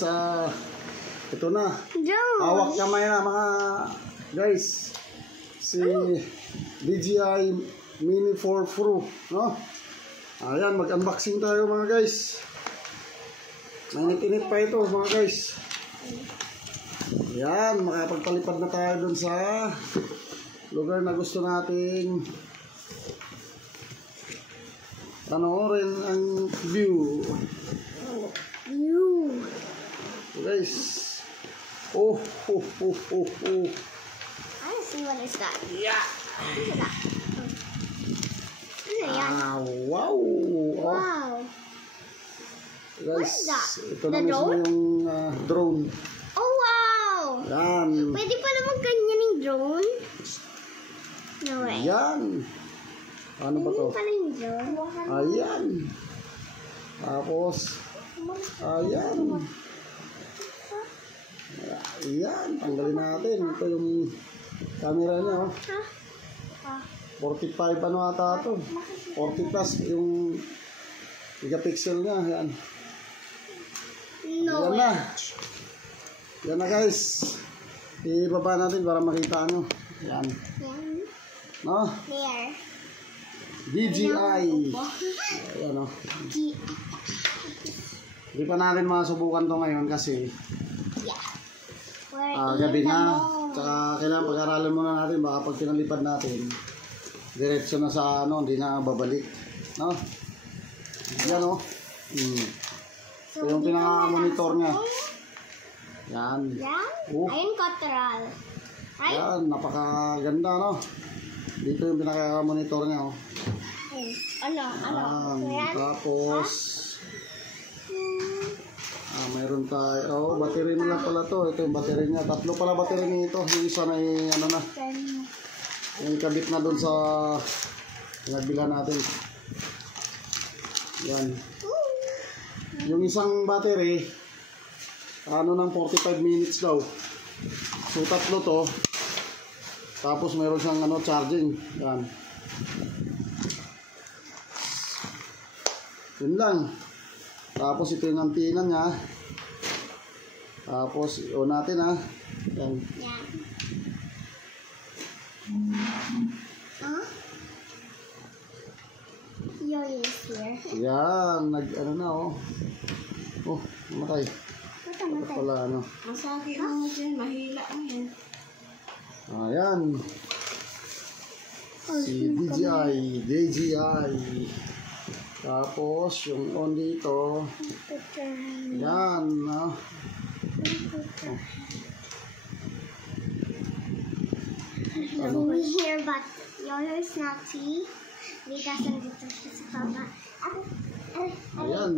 guys, ito na. Hawak kamay na mga guys. Si DJI Mini 4 Pro, no? Ayan, mag-unboxing tayo mga guys. Mainit-init pa ito mga guys. Ayan, makapagpalipad na tayo dun sa lugar na gusto nating panoorin ang view. Guys. Oh. I see what is that. Yeah. Wow. Wow. Guys, What is that? ito The na mismo drone? yung drone. Oh, wow. Yan. Pwede pa naman ganyan yung drone? No way. Yan. Ano ba to? Ganyan pala yung drone. Ayan. Tapos, ayan. Ayan. Tanggalin natin. Ito yung camera niya. Oh. 45 ano ata ito. 40 plus yung megapixel niya. Ayan. No Yan way. na. Yan na guys. Ibaba natin para makita nyo. Yan. No? There. DJI. Ayan o. Hindi pa natin masubukan to ngayon kasi gabi na. Tsaka kailangan pag-aralan muna natin. Baka pag pinalipad natin, diretso na sa ano, hindi na babalik. No? Yan o. Ito yung pinaka-monitor niya. Yan. Ayun, Cotteral. Right? Yan, napakaganda, no? Dito yung pinaka-monitor niya, oh. Ano? Yan. Tapos, mayroon tayo. Oh, battery nila pala to. Ito yung battery niya. Tatlo pala battery nito. Yung isa na yung, ano na. Yung kabit na dun sa nabila natin. Yan. Yung isang battery, ano ng 45 minutes daw. So, tatlo to. Tapos mayroon siyang ano, charging. Yan. Yun lang. Tapos ito yung antenna niya. Tapos on natin ha. Yan. Yan. Ano na oh. Oh, namatay. Ito pala ano. Masakit mo dyan. Mahila mo yan. Ayan. Si DJI. Tapos, yung on dito. Yan. No? Over here, but Yoyo is naughty. Because nandito siya sa baba. Ayan.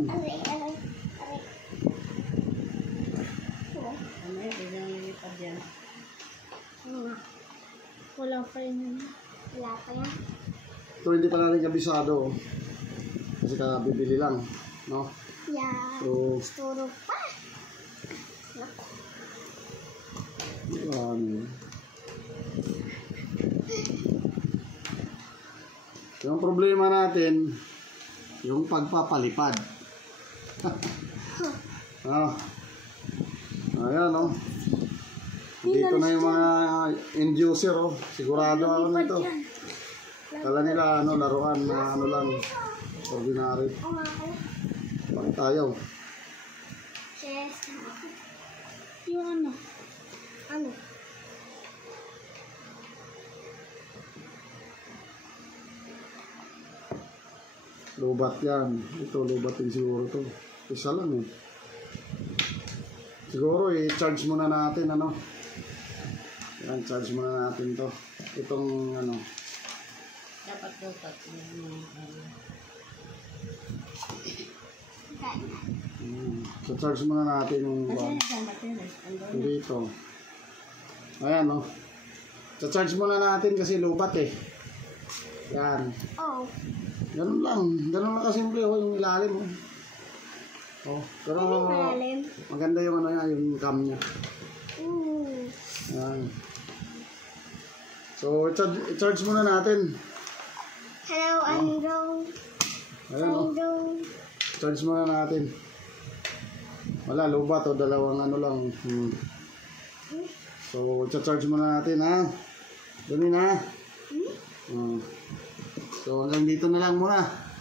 Wala pa yan. Ito hindi pa natin kabisado. Kasi bibili lang. No? Yeah. So, Turo pa. yung problema natin, yung pagpapalipad. Ayan, oh. Dito na yung mga end user, oh. Sigurado ako nito. Kala nila, ano, laruan na ano lang, ordinary. Bakit tayo? Yung ano? Lubat yan. Ito, lubat din siguro to. Isa lang eh. Siguro i-charge muna natin, ano. Yan, charge muna natin to. Itong, ano. Dapat lupat. So, charge muna natin yung dito. Ayan, no. So, charge muna natin kasi lubat eh. Yan. Oh. Ganun lang. Ganun lang kasimple, oh, yung ilalim, oh. Oh, pero maganda yung ano niya, yung cam niya. Yan. So, i-charge muna natin. Hello, Andrew. Ayan, oh. Charge muna natin. Wala, lubat o dalawang ano lang. So, charge muna natin ha. Dumi na. So, hanggang dito na lang muna.